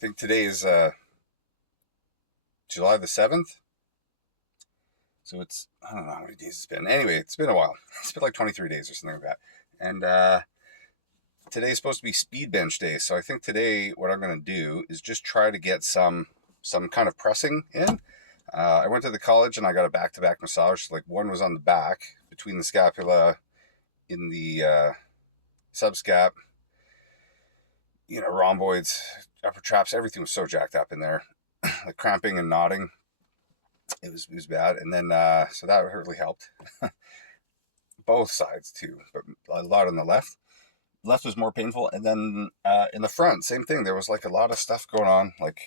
think today is July the 7th. So I don't know how many days it's been. Anyway, it's been a while. It's been like 23 days or something like that. And today is supposed to be speed bench day. So I think today what I'm going to do is just try to get some kind of pressing in. I went to the college and I got a back-to-back massage. Like one was on the back between the scapula, in the subscap, rhomboids, upper traps, everything was so jacked up in there. Like cramping and knotting. It was bad. And then so that really helped. Both sides too, but a lot on the left. Left was more painful. And then in the front, same thing. There was like a lot of stuff going on. Like,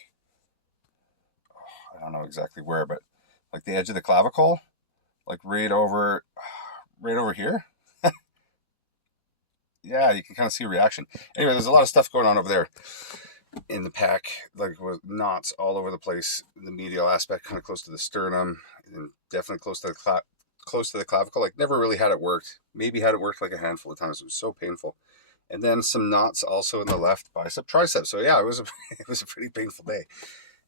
I don't know exactly where, but like the edge of the clavicle, like right over here. Yeah, you can kind of see a reaction. Anyway, there's a lot of stuff going on over there in the pack, like with knots all over the place. The medial aspect, kind of close to the sternum, and definitely close to the clavicle. Like never really had it worked. Maybe had it worked like a handful of times. It was so painful. And then some knots also in the left bicep, tricep. So yeah, it was it was a pretty painful day.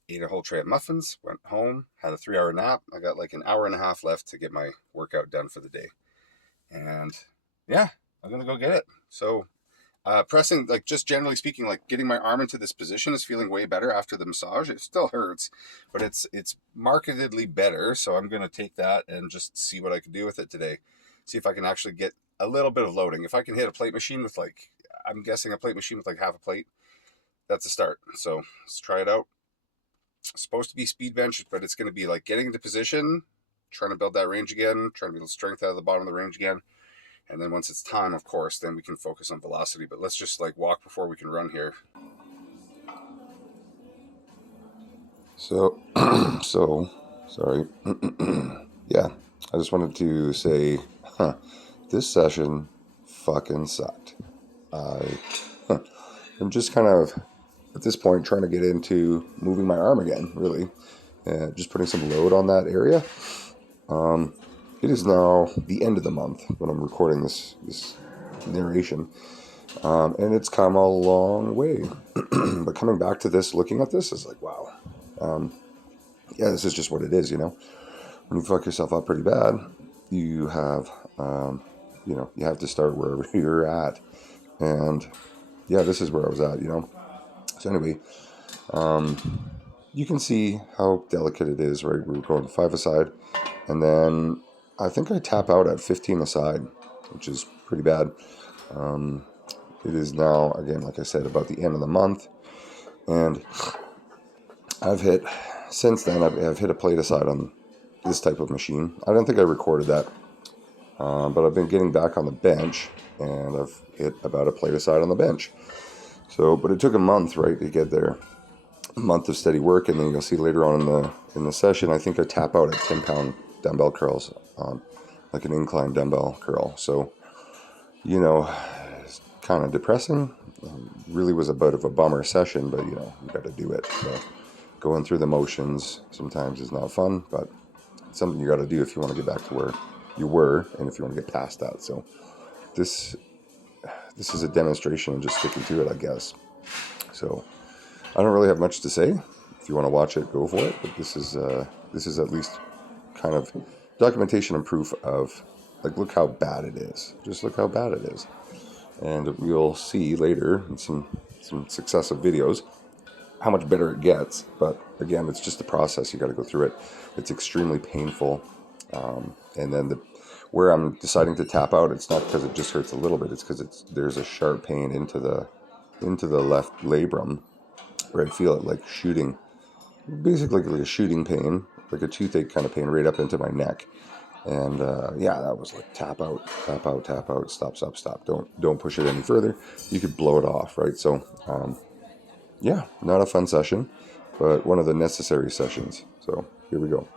Ate a whole tray of muffins, went home, had a 3-hour nap. I got like an hour and a half left to get my workout done for the day. And yeah, I'm gonna go get it. So pressing, like just generally speaking, like getting my arm into this position is feeling way better after the massage. It still hurts, but it's markedly better. So I'm gonna take that and just see what I can do with it today. See if I can actually get a little bit of loading. If I can hit a plate machine with I'm guessing a plate machine with like half a plate, that's a start. So let's try it out. It's supposed to be speed bench, but it's gonna be like getting into position, trying to build that range again, trying to build strength out of the bottom of the range again. And then once it's time, of course, then we can focus on velocity. But let's just like walk before we can run here. So, so sorry. Yeah, I just wanted to say, this session fucking sucked. I am just kind of at this point trying to get into moving my arm again, really, and just putting some load on that area. It is now the end of the month when I'm recording this narration, and it's come a long way. But coming back to this, looking at this, is like, wow. Yeah, this is just what it is, When you fuck yourself up pretty bad, you have, you have to start wherever you're at. And yeah, this is where I was at, So anyway, you can see how delicate it is, right? We're going 5 aside, and then I think I tap out at 15 aside, which is pretty bad. It is now, again, like I said, about the end of the month, and since then, I've hit a plate aside on this type of machine. I don't think I recorded that, but I've been getting back on the bench, and I've hit about a plate aside on the bench. So, but it took a month, right, to get there. A month of steady work, and then you'll see later on in the session, I think I tap out at 10-pound dumbbell curls, like an incline dumbbell curl. So, it's kind of depressing. Really was a bit of a bummer session, but you got to do it. So going through the motions sometimes is not fun, but it's something you got to do if you want to get back to where you were, and if you want to get past that. So this is a demonstration of just sticking to it, I guess. So I don't really have much to say. If you want to watch it, go for it. But this is at least kind of documentation and proof of, like, look how bad it is. Just look how bad it is. And we'll see later in some successive videos how much better it gets. But again, it's just the process. You got to go through it. It's extremely painful. And then where I'm deciding to tap out, it's not because it just hurts a little bit. It's because there's a sharp pain into the left labrum, where I feel it like shooting, basically like a shooting pain, like a toothache kind of pain right up into my neck. And yeah, that was like tap out, tap out, tap out, stop, stop, stop. Don't push it any further. You could blow it off, right? So yeah, not a fun session, but one of the necessary sessions. So here we go.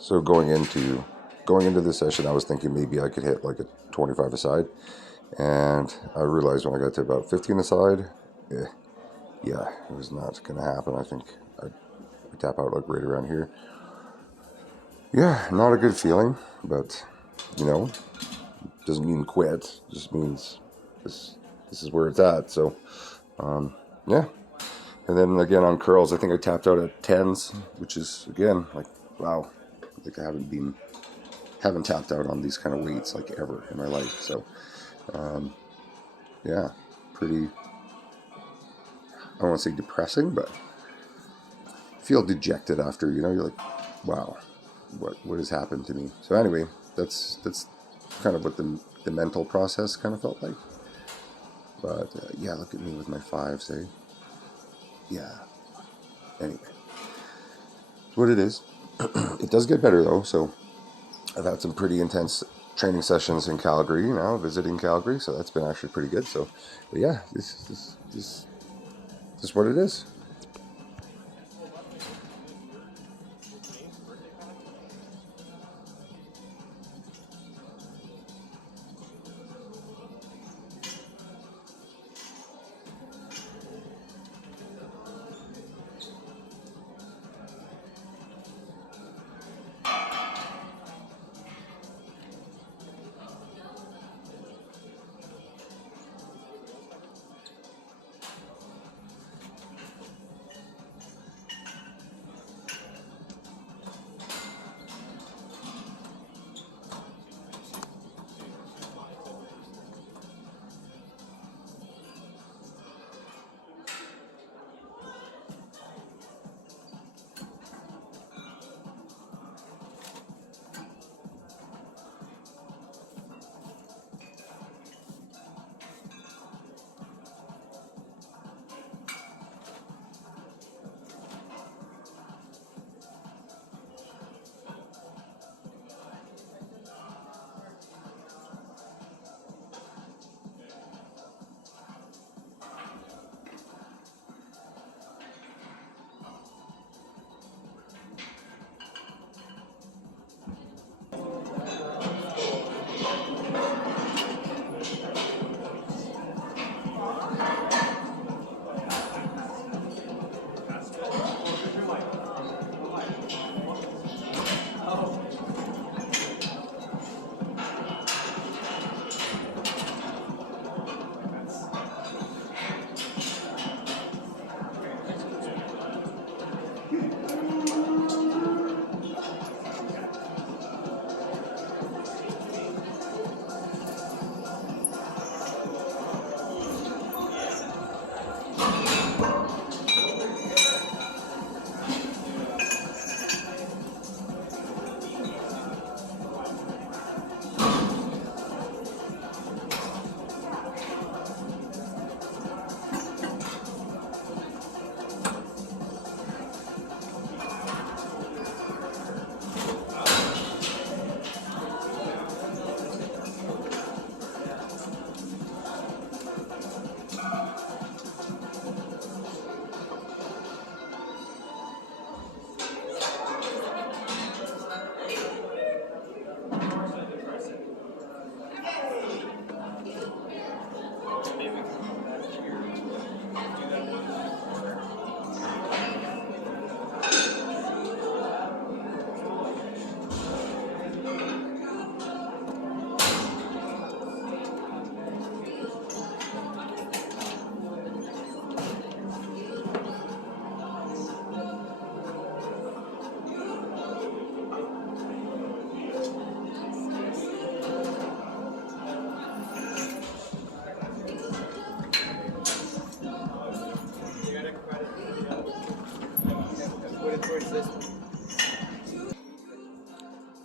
So going into this session, I was thinking maybe I could hit like a 25 aside, and I realized when I got to about 15 aside, yeah, it was not going to happen. I think I'd tap out like right around here. Yeah, not a good feeling, but you know, doesn't mean quit. Just means this is where it's at. So yeah. And then again on curls, I think I tapped out at tens, which is again like wow, like I haven't tapped out on these kind of weights like ever in my life. So yeah, pretty. I don't want to say depressing, but feel dejected after. You're like, wow, what has happened to me? So anyway, that's kind of what the mental process kind of felt like. But yeah, look at me with my fives, eh? Yeah. Anyway, it's what it is. It does get better though. So I've had some pretty intense training sessions in Calgary now, visiting Calgary. So that's been actually pretty good. So, but yeah, this is what it is.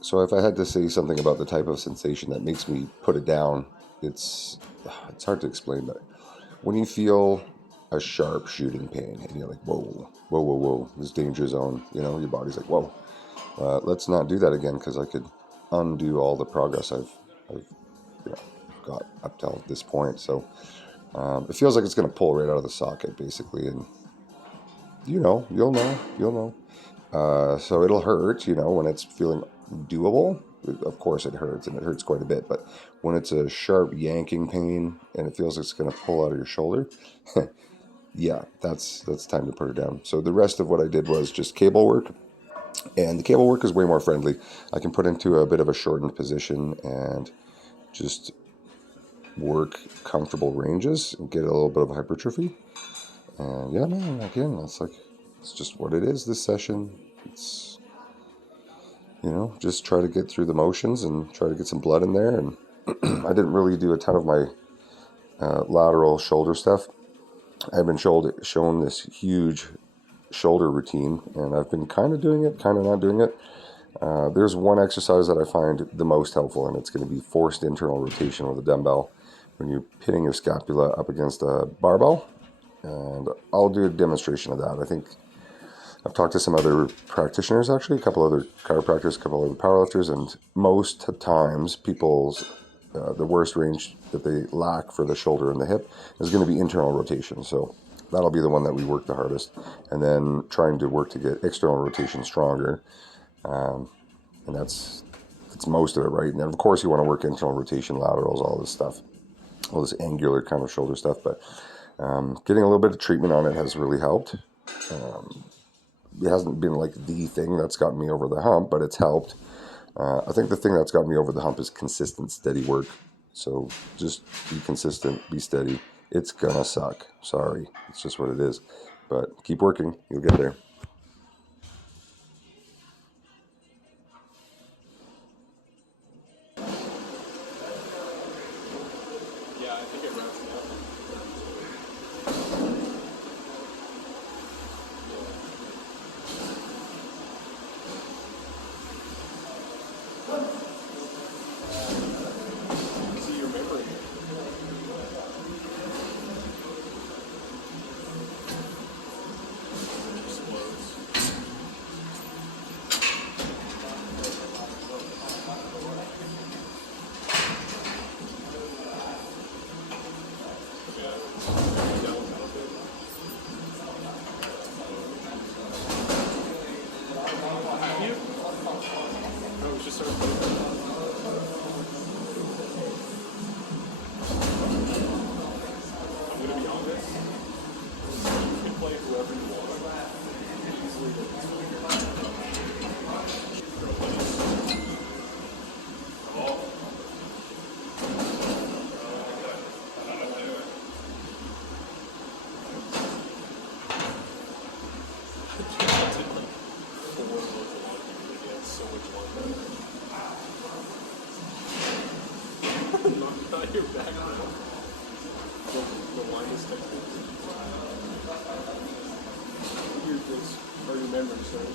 So if I had to say something about the type of sensation that makes me put it down, it's hard to explain, but when you feel a sharp shooting pain and you're like, whoa, whoa, whoa, whoa, this danger zone, your body's like, whoa, let's not do that again because I could undo all the progress I've got up till this point. So it feels like it's going to pull right out of the socket, basically, and you'll know. So it'll hurt, when it's feeling doable. Of course, it hurts, and it hurts quite a bit. But when it's a sharp yanking pain and it feels like it's going to pull out of your shoulder, yeah, that's time to put it down. So the rest of what I did was just cable work, and the cable work is way more friendly. I can put into a bit of a shortened position and just work comfortable ranges and get a little bit of hypertrophy. And yeah, man, again, it's just what it is this session. It's, just try to get through the motions and try to get some blood in there. And I didn't really do a ton of my lateral shoulder stuff. I've been shown this huge shoulder routine, and I've been kind of doing it, kind of not doing it. There's one exercise that I find the most helpful, and it's going to be forced internal rotation with a dumbbell when you're pitting your scapula up against a barbell. And I'll do a demonstration of that. I think I've talked to some other practitioners, actually, a couple other chiropractors, a couple other powerlifters, and most times people's the worst range that they lack for the shoulder and the hip is going to be internal rotation. So that'll be the one that we work the hardest, and then trying to work to get external rotation stronger. And that's most of it, right? And then of course you want to work internal rotation, laterals, all this stuff, all this angular kind of shoulder stuff. But getting a little bit of treatment on it has really helped. It hasn't been like the thing that's gotten me over the hump, but it's helped. I think the thing that's got me over the hump is consistent, steady work. So just be consistent, be steady. It's gonna suck. Sorry, it's just what it is. But keep working, you'll get there. Yeah, I think it wraps it up. See your memory. Explodes. No, it's just sort of. I'm gonna be honest. You can play whoever you want. Easily so much longer. Not your background. The line is texting. Here's this. Or your memory, sorry.